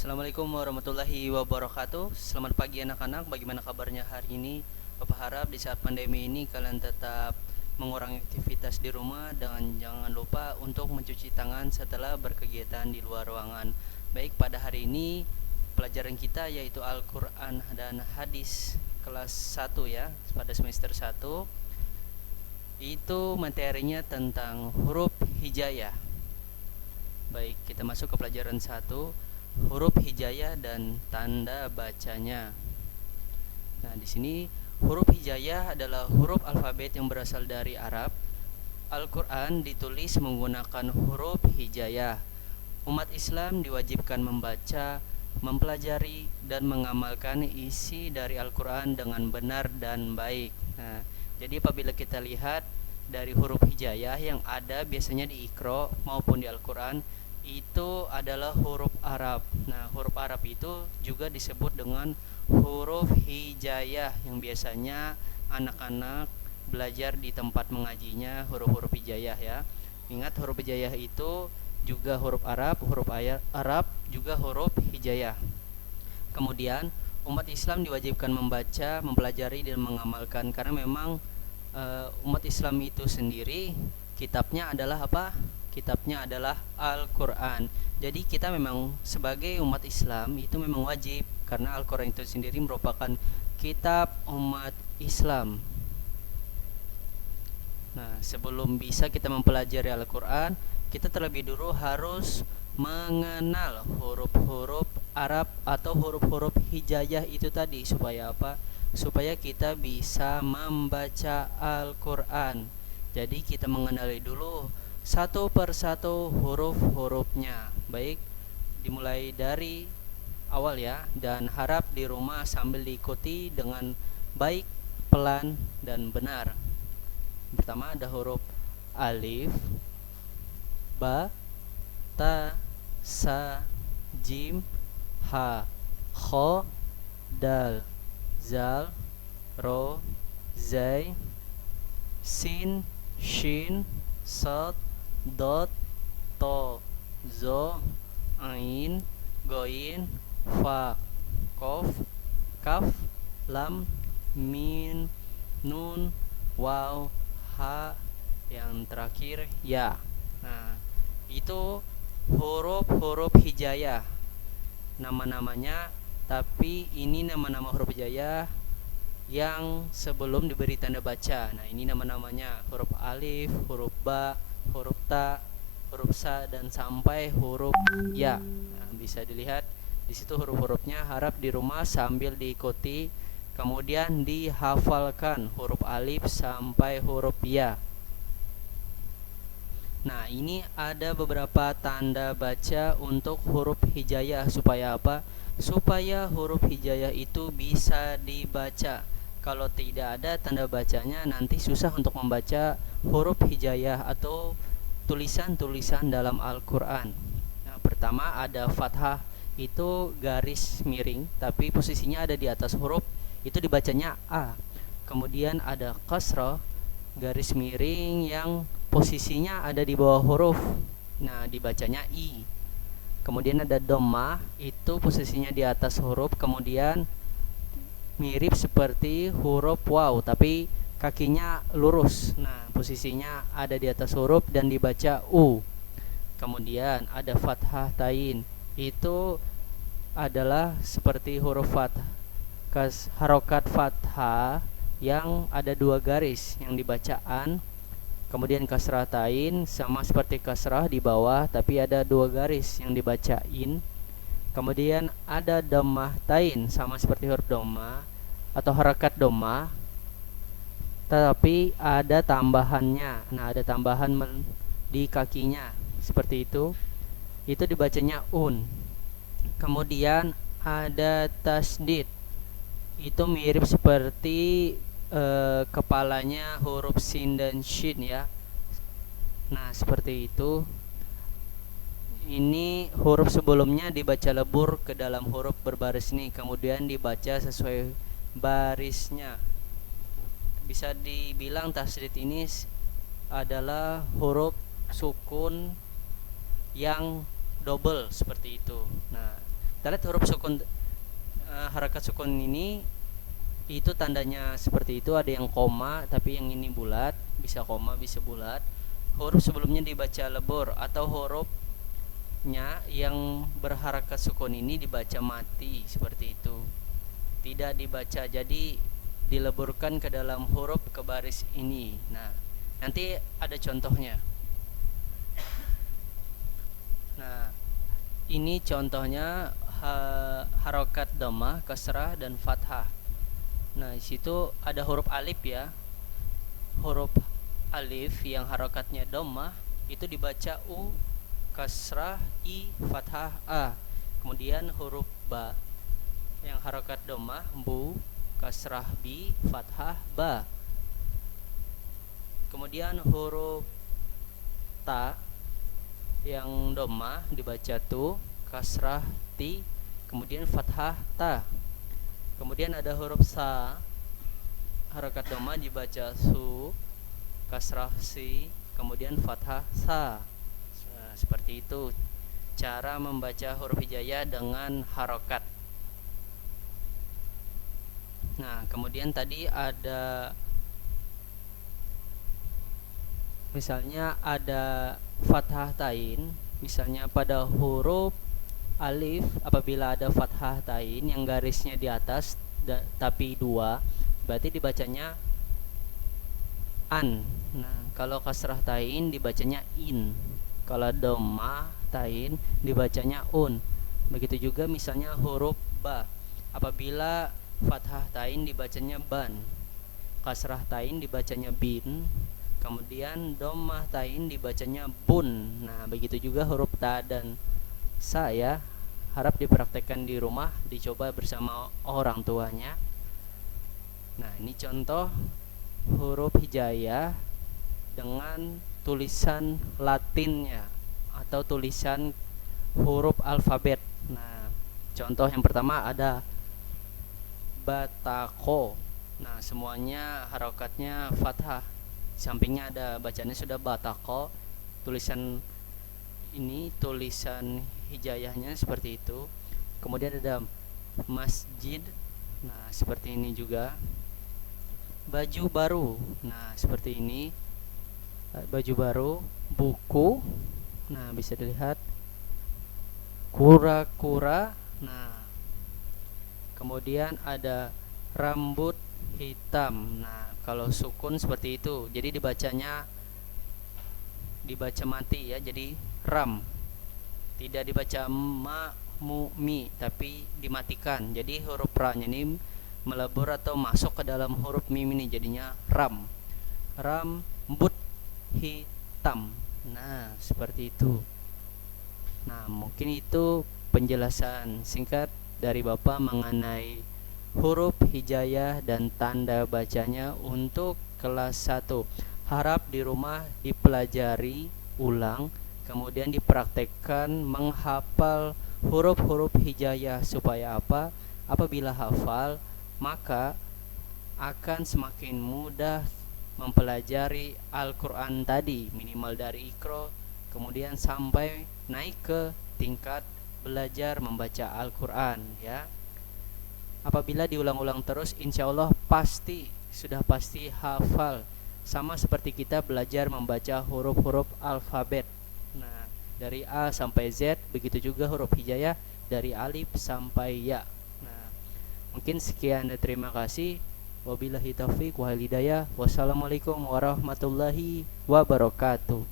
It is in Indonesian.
Assalamualaikum warahmatullahi wabarakatuh. Selamat pagi anak-anak, bagaimana kabarnya hari ini? Bapak harap di saat pandemi ini kalian tetap mengurangi aktivitas di rumah dan jangan lupa untuk mencuci tangan setelah berkegiatan di luar ruangan. Baik, pada hari ini pelajaran kita yaitu Al-Quran dan Hadis kelas 1 ya, pada semester 1. Itu materinya tentang huruf hijaiyah. Baik, kita masuk ke pelajaran 1, huruf hijaiyah dan tanda bacanya. Nah, di sini huruf hijaiyah adalah huruf alfabet yang berasal dari Arab. Al-Quran ditulis menggunakan huruf hijaiyah. Umat Islam diwajibkan membaca, mempelajari, dan mengamalkan isi dari Al-Quran dengan benar dan baik. Nah, jadi apabila kita lihat dari huruf hijaiyah yang ada biasanya di Iqra maupun di Al-Quran, itu adalah huruf Arab. Nah, huruf Arab itu juga disebut dengan huruf hijaiyah yang biasanya anak-anak belajar di tempat mengajinya huruf-huruf hijaiyah ya. Ingat, huruf hijaiyah itu juga huruf Arab, Arab juga huruf hijaiyah. Kemudian umat Islam diwajibkan membaca, mempelajari dan mengamalkan karena memang umat Islam itu sendiri kitabnya adalah apa? Kitabnya adalah Al-Quran. Jadi kita memang sebagai umat Islam itu memang wajib karena Al-Quran itu sendiri merupakan kitab umat Islam. Nah, sebelum bisa kita mempelajari Al-Quran, kita terlebih dulu harus mengenal huruf-huruf Arab atau huruf-huruf hijaiyah itu tadi. Supaya apa? Supaya kita bisa membaca Al-Quran. Jadi kita mengenali dulu satu persatu huruf-hurufnya. Baik, dimulai dari awal ya. Dan harap di rumah sambil diikuti dengan baik, pelan, dan benar. Pertama ada huruf alif, ba, ta, sa, jim, ha, kho, dal, zal, ro, zai, sin, shin, sad, dot, to, zo, ain, goin, fa, kof, kaf, lam, min, nun, waw, ha, yang terakhir ya. Nah, itu huruf-huruf hijaiyah nama-namanya, tapi ini nama-nama huruf hijaiyah yang sebelum diberi tanda baca. Nah, ini nama-namanya huruf alif, huruf ba, huruf ta, huruf sa, dan sampai huruf ya. Nah, bisa dilihat di situ huruf-hurufnya. Harap di rumah sambil diikuti, kemudian dihafalkan huruf alif sampai huruf ya. Nah, ini ada beberapa tanda baca untuk huruf hijaiyah. Supaya apa? Supaya huruf hijaiyah itu bisa dibaca. Kalau tidak ada tanda bacanya, nanti susah untuk membaca huruf hijaiyah atau tulisan-tulisan dalam Al-Quran. Nah, pertama ada fathah, itu garis miring, tapi posisinya ada di atas huruf, itu dibacanya A. Kemudian ada kasrah, garis miring yang posisinya ada di bawah huruf, nah dibacanya I. Kemudian ada dhammah, itu posisinya di atas huruf, kemudian mirip seperti huruf waw tapi kakinya lurus. Nah, posisinya ada di atas huruf dan dibaca U. Kemudian ada fathah tain, itu adalah seperti huruf fathah, harokat fathah yang ada dua garis yang dibacaan. Kemudian kasrah tain sama seperti kasrah di bawah tapi ada dua garis yang dibacain. Kemudian ada dhammah tain sama seperti huruf dhammah atau harakat dhammah, tapi ada tambahannya. Nah, ada tambahan di kakinya seperti itu. Itu dibacanya un. Kemudian ada tasdid. Itu mirip seperti kepalanya huruf sin dan shin ya. Nah, seperti itu. Ini huruf sebelumnya dibaca lebur ke dalam huruf berbaris ini, kemudian dibaca sesuai barisnya. Bisa dibilang tasdid ini adalah huruf sukun yang double seperti itu. Nah, Kita lihat huruf sukun, harakat sukun ini itu tandanya seperti itu, ada yang koma tapi yang ini bulat, bisa koma bisa bulat. Huruf sebelumnya dibaca lebur atau hurufnya yang berharakat sukun ini dibaca mati seperti itu, tidak dibaca, jadi dileburkan ke dalam huruf ke baris ini. Nah, nanti ada contohnya. Nah, ini contohnya harokat dhammah, kasrah dan fathah. Nah, di situ ada huruf alif ya. Huruf alif yang harokatnya dhammah itu dibaca u, kasrah i, fathah a. Kemudian huruf ba yang harokat dhammah bu, kasrah bi, fathah ba. Kemudian huruf ta yang dhammah dibaca tu, kasrah ti, kemudian fathah ta. Kemudian ada huruf sa, harokat dhammah dibaca su, kasrah si, kemudian fathah sa. Nah, seperti itu cara membaca huruf hijaiyah dengan harokat. Nah, kemudian tadi ada misalnya ada fathah tain, misalnya pada huruf alif apabila ada fathah tain yang garisnya di atas tapi dua, berarti dibacanya an. Nah, kalau kasrah tain dibacanya in, kalau dhammah tain dibacanya un. Begitu juga misalnya huruf ba, apabila fathah tain dibacanya ban, kasrah tain dibacanya bin, kemudian dhammah tain dibacanya bun. Nah, begitu juga huruf ta dan sa ya. Harap dipraktekkan di rumah, dicoba bersama orang tuanya. Nah, ini contoh huruf hijaiyah dengan tulisan latinnya atau tulisan huruf alfabet. Nah, contoh yang pertama ada batako. Nah, semuanya harokatnya fathah. Sampingnya ada bacanya sudah batako. Tulisan ini tulisan hijaiyahnya seperti itu. Kemudian ada masjid. Nah, seperti ini juga. Baju baru. Nah, seperti ini. Baju baru, buku. Nah, bisa dilihat. Kura-kura. Nah, kemudian ada rambut hitam. Nah, kalau sukun seperti itu. Jadi dibaca mati ya, jadi ram. Tidak dibaca ma, mu, mi, tapi dimatikan. Jadi huruf ra-nya ini melebur atau masuk ke dalam huruf mim ini, jadinya ram. Rambut hitam. Nah, seperti itu. Nah, mungkin itu penjelasan singkat dari Bapak mengenai huruf hijaiyah dan tanda bacanya untuk kelas 1. Harap di rumah dipelajari ulang, kemudian dipraktekkan menghafal huruf-huruf hijaiyah supaya apa? Apabila hafal, maka akan semakin mudah mempelajari Al-Quran tadi, minimal dari Iqra, kemudian sampai naik ke tingkat belajar membaca Al-Quran ya. Apabila diulang-ulang terus, insya Allah sudah pasti hafal, sama seperti kita belajar membaca huruf-huruf alfabet. Nah, dari A sampai Z, begitu juga huruf hijaiyah dari alif sampai ya. Nah, mungkin sekian dan terima kasih. Wabillahi taufiq wal hidayah. Wassalamualaikum warahmatullahi wabarakatuh.